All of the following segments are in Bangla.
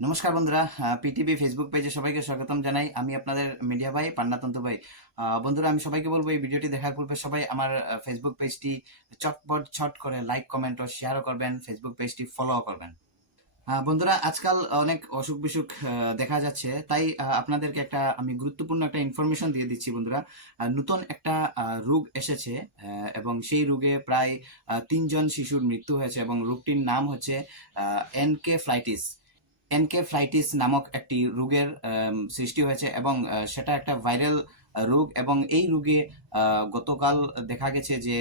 নমস্কার বন্ধুরা, পিটিভি ফেসবুক পেজে সবাইকে স্বাগতম জানাই। আমি আপনাদের মিডিয়া ভাই পান্নাতন্তু ভাই। বন্ধুরা, আমি সবাইকে বলবো এই ভিডিওটি দেখার পূর্বে সবাই আমার ফেসবুক পেজটি চটপট ছট করে লাইক, কমেন্ট ও শেয়ারও করবেন, ফেসবুক পেজটি ফলো করবেন। বন্ধুরা, আজকাল অনেক অসুখ বিসুখ দেখা যাচ্ছে, তাই আপনাদেরকে আমি গুরুত্বপূর্ণ একটা ইনফরমেশন দিয়ে দিচ্ছি বন্ধুরা। নতুন একটা রোগ এসেছে, এবং সেই রোগে প্রায় 3 জন শিশুর মৃত্যু হয়েছে এবং রোগটির নাম হচ্ছে এনকেফ্লাইটিস। এনকেফ্লাইটিস নামক একটি রোগের সৃষ্টি হয়েছে এবং সেটা একটা ভাইরাল রোগ। এবং এই রোগে গতকাল দেখা গেছে যে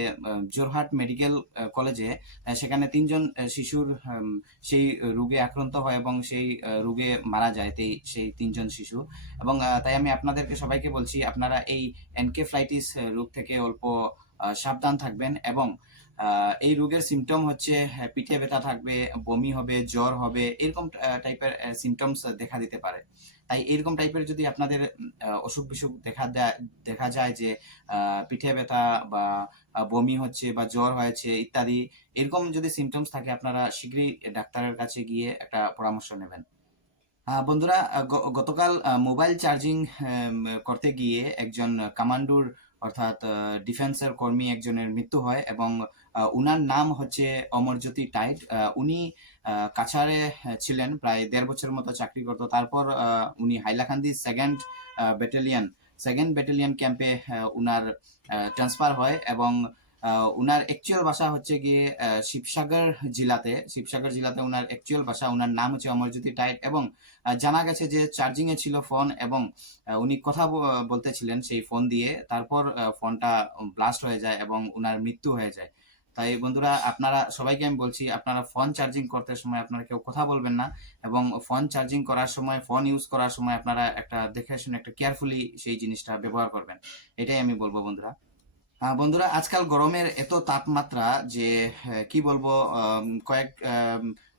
জোরহাট মেডিকেল কলেজে সেখানে 3 জন শিশুর সেই রোগে আক্রান্ত হয় এবং সেই রোগে মারা যায় সেই 3 জন শিশু। এবং তাই আমি আপনাদেরকে সবাইকে বলছি, আপনারা এই এনকেফ্লাইটিস রোগ থেকে অল্প সাবধান থাকবেন। এবং এই রোগের সিমটম হচ্ছে পিঠে ব্যথা থাকবে, বমি হবে, জ্বর হবে, এরকম টাইপের সিমটমস দেখা দিতে পারে। তাই এরকম টাইপের যদি আপনাদের অসুখ বিসুখ দেখা যায় যে পিঠে ব্যথা বা বমি হচ্ছে বা জ্বর হয়েছে ইত্যাদি, এরকম যদি সিমটমস থাকে, আপনারা শীঘ্রই ডাক্তারের কাছে গিয়ে একটা পরামর্শ নেবেন। বন্ধুরা, গতকাল মোবাইল চার্জিং করতে গিয়ে একজন কামান্ডুর অর্থাৎ ডিফেন্সের কর্মী একজনের মৃত্যু হয় এবং উনার নাম হচ্ছে অমরজ্যোতি টাইট। উনি কাছাড়ে ছিলেন, প্রায় 1.5 বছর মতো চাকরি করতো। তারপর উনি হাইলাকান্দি সেকেন্ড ব্যাটালিয়ন ক্যাম্পে উনার ট্রান্সফার হয় এবং উনার অ্যাকচুয়াল বাসা হচ্ছে গিয়ে শিবসাগর জেলাতে উনার অ্যাকচুয়াল বাসা। উনার নাম হচ্ছে অমরজ্যোতি টাইট এবং জানা গেছে যে চার্জিং এ ছিল ফোন এবং উনি কথা বলতেছিলেন সেই ফোন দিয়ে। তারপর ফোনটা ব্লাস্ট হয়ে যায় এবং উনার মৃত্যু হয়ে যায়। তাই বন্ধুরা, আপনারা সবাইকে আমি বলছি, আপনারা ফোন চার্জিং করতে সময় আপনারা কেউ কথা বলবেন না এবং ফোন চার্জিং করার সময়, ফোন ইউজ করার সময় আপনারা একটা দেখে শুনে একটা কেয়ারফুলি সেই জিনিসটা ব্যবহার করবেন। এটাই আমি বলবো বন্ধুরা। বন্ধুরা, আজকাল গরমের এত তাপমাত্রা যে কি বলবো,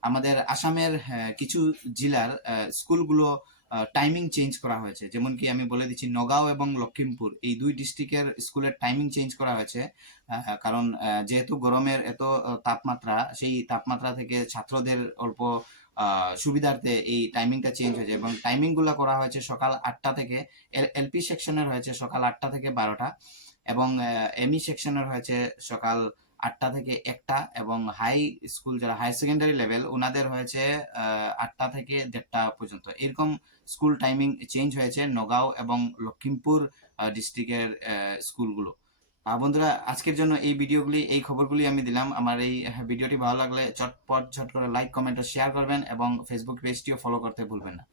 আমাদের আসামের কিছু জেলার স্কুলগুলো টাইমিং চেঞ্জ করা হয়েছে। যেমন কি আমি বলে দিচ্ছি, নগাঁও এবং লক্ষিমপুর এই 2 ডিস্ট্রিক্টের স্কুলের টাইমিং চেঞ্জ করা হয়েছে। কারণ যেহেতু গরমের এত তাপমাত্রা, সেই তাপমাত্রা থেকে ছাত্রদের অল্প সুবিধার্থে এই টাইমিংটা চেঞ্জ হয়েছে এবং টাইমিংগুলো করা হয়েছে সকাল 8টা থেকে। এলপি সেকশনের হয়েছে সকাল 8টা থেকে 12টা এবং এমই সেকশনের হয়েছে সকাল 8টা থেকে 1টা এবং হাই স্কুল যারা হাই সেকেন্ডারি লেভেল ওনাদের হয়েছে 8টা থেকে 1:30টা পর্যন্ত। এরকম স্কুল টাইমিং চেঞ্জ হয়েছে নগাঁও এবং লক্ষিমপুর ডিস্ট্রিক্টের স্কুলগুলো। বন্ধুরা, আজকের জন্য এই খবরগুলি আমি দিলাম। আমার এই ভিডিওটি ভালো লাগলে চটপট ঝট করে লাইক, কমেন্ট ও শেয়ার করবেন এবং ফেসবুক পেজটিও ফলো করতে ভুলবেন না।